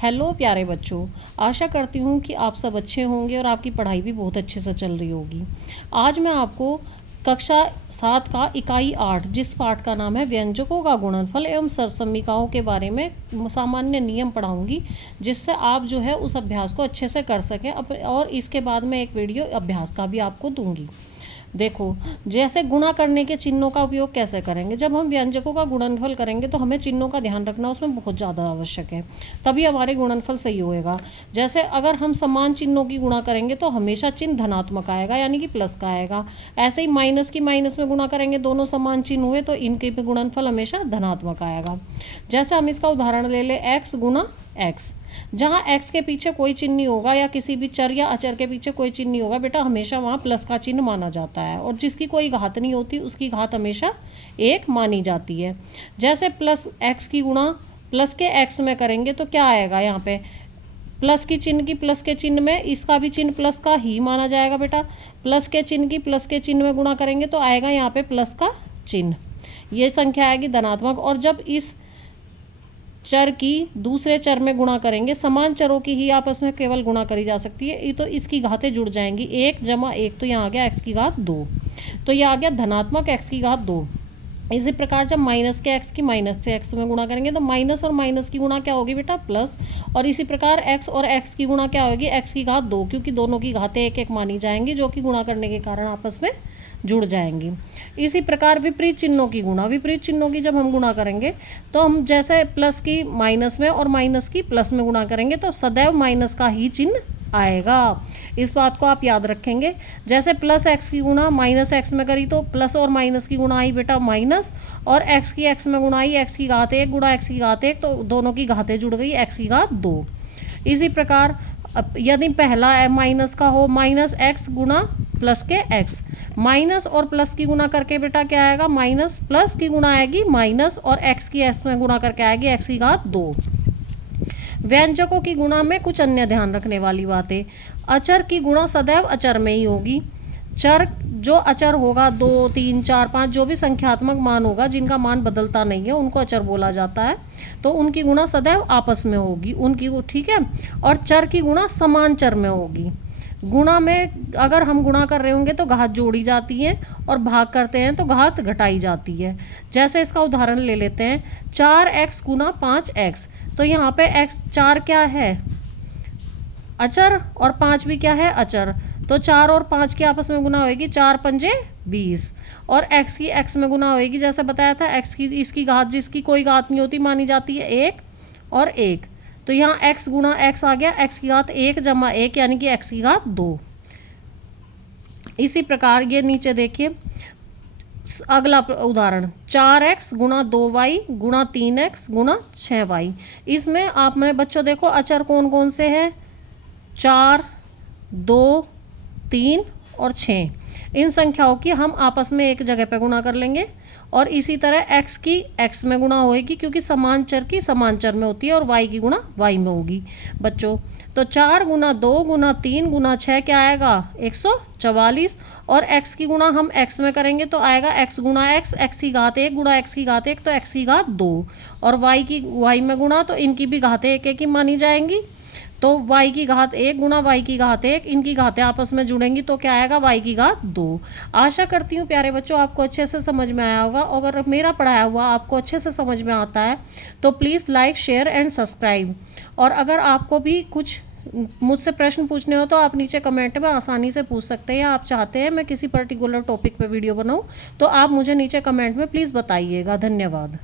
Hello प्यारे बच्चों, आशा करती हूँ कि आप सब अच्छे होंगे और आपकी पढ़ाई भी बहुत अच्छे से चल रही होगी। आज मैं आपको कक्षा 7 का इकाई 8 जिस पाठ का नाम है व्यंजकों का गुणनफल एवं सर्वसम्मिकाओं के बारे में सामान्य नियम पढ़ाऊंगी, जिससे आप जो है उस अभ्यास को अच्छे से कर सकें। और इसके बाद मैं एक वीडियो अभ्यास का भी आपको दूंगी। देखो, जैसे गुणा करने के चिन्हों का उपयोग कैसे करेंगे। जब हम व्यंजकों का गुणनफल करेंगे तो हमें चिन्हों का ध्यान रखना उसमें बहुत ज़्यादा आवश्यक है, तभी हमारे गुणनफल सही होएगा। जैसे अगर हम समान चिन्हों की गुणा करेंगे तो हमेशा चिन्ह धनात्मक आएगा, यानी कि प्लस का आएगा। ऐसे ही माइनस की माइनस में गुणा करेंगे, दोनों समान चिन्ह हुए तो इनके भी गुणनफल हमेशा धनात्मक आएगा। जैसे हम इसका उदाहरण ले लें, एक्स गुना एक्स। जहाँ x के पीछे कोई चिन्ह नहीं होगा या किसी भी चर या अचर के पीछे कोई चिन्ह नहीं होगा बेटा, हमेशा वहाँ प्लस का चिन्ह माना जाता है। और जिसकी कोई घात नहीं होती उसकी घात हमेशा 1 मानी जाती है। जैसे प्लस x की गुणा प्लस के x में करेंगे तो क्या आएगा, यहाँ पे प्लस की चिन्ह की प्लस के चिन्ह में इसका भी चिन्ह प्लस का ही माना जाएगा बेटा। प्लस के चिन्ह की प्लस के चिन्ह में गुणा करेंगे तो आएगा यहाँ पे प्लस का चिन्ह, ये संख्या आएगी धनात्मक। और जब इस चर की दूसरे चर में गुणा करेंगे, समान चरों की ही आपस में केवल गुणा करी जा सकती है, ये तो इसकी घातें जुड़ जाएंगी। 1 जमा 1 तो यहाँ आ गया x की घात 2, तो यह आ गया धनात्मक x की घात 2। इसी प्रकार जब माइनस के x की माइनस से x में गुणा करेंगे तो माइनस और माइनस की गुणा क्या होगी बेटा, प्लस। और इसी प्रकार x और x की गुणा क्या होगी, x की घात 2, क्योंकि दोनों की घातें 1-1 मानी जाएंगी, जो कि गुणा करने के कारण आपस में जुड़ जाएंगी। इसी प्रकार विपरीत चिन्हों की गुणा, विपरीत चिन्हों की जब हम गुणा करेंगे तो हम जैसे प्लस की माइनस में और माइनस की प्लस में गुणा करेंगे तो सदैव माइनस का ही चिन्ह आएगा। इस बात को आप याद रखेंगे। जैसे प्लस एक्स की गुणा माइनस एक्स में करी तो प्लस और माइनस की गुणा आई बेटा माइनस, और एक्स की एक्स में गुणा आई एक्स की घात 1 गुणा एक्स की घात 1, तो दोनों की घातें जुड़ गई एक्स की घात 2। इसी प्रकार यदि पहला माइनस का हो, माइनस एक्स गुणा प्लस के एक्स, माइनस और प्लस की गुणा करके बेटा क्या आएगा, माइनस प्लस की गुणा आएगी माइनस, और एक्स की एक्स में गुणा करके आएगी एक्स की घात 2। व्यंजकों की गुणा में कुछ अन्य ध्यान रखने वाली बातें। अचर की गुणा सदैव अचर में ही होगी। चर जो अचर होगा 2, 3, 4, 5 जो भी संख्यात्मक मान होगा जिनका मान बदलता नहीं है उनको अचर बोला जाता है, तो उनकी गुणा सदैव आपस में होगी उनकी, ठीक है। और चर की गुणा समान चर में होगी। गुणा में अगर हम गुणा कर रहे होंगे तो घात जोड़ी जाती है और भाग करते हैं तो घात घटाई जाती है। जैसे इसका उदाहरण ले लेते हैं, 4x गुना 5x, तो यहाँ पे x 4 क्या है, अचर, और 5 भी क्या है, अचर। तो 4 और 5 की आपस में गुना होएगी, 4 पंजे 20, और x की x में गुना होएगी, जैसे बताया था x की इसकी घात जिसकी कोई घात नहीं होती मानी जाती है 1 और 1, तो यहाँ x गुना x आ गया, x की घात 1 जमा 1 यानी कि x की घात 2। इसी प्रकार ये नीचे देखिए अगला उदाहरण, 4x गुना 2y गुना 3x गुना 6y। इसमें आपने बच्चों देखो अचर कौन कौन से हैं, 4, 2, 3 और 6। इन संख्याओं की हम आपस में एक जगह पे गुणा कर लेंगे, और इसी तरह x की x में गुणा होएगी क्योंकि समान चर की समान चर में होती है, और y की गुणा y में होगी बच्चों। तो 4 गुना 2 गुना 3 गुना 6 क्या आएगा, 144, और x की गुणा हम x में करेंगे तो आएगा x गुना x, x की घात 1 गुणा x की घात 1 तो x की घात 2, और y की y में गुणा तो इनकी भी घातें 1-1 ही मानी जाएंगी, तो y की घात 1 गुना y की घात 1, इनकी घातें आपस में जुड़ेंगी तो क्या आएगा, y की घात 2। आशा करती हूँ प्यारे बच्चों आपको अच्छे से समझ में आया होगा। अगर मेरा पढ़ाया हुआ आपको अच्छे से समझ में आता है तो please like, share and subscribe. और अगर आपको भी कुछ मुझसे प्रश्न पूछने हो तो आप नीचे कमेंट में आसानी से पूछ सकते हैं, या आप चाहते हैं मैं किसी पर्टिकुलर टॉपिक पे वीडियो बनाऊँ तो आप मुझे नीचे कमेंट में प्लीज़ बताइएगा। धन्यवाद।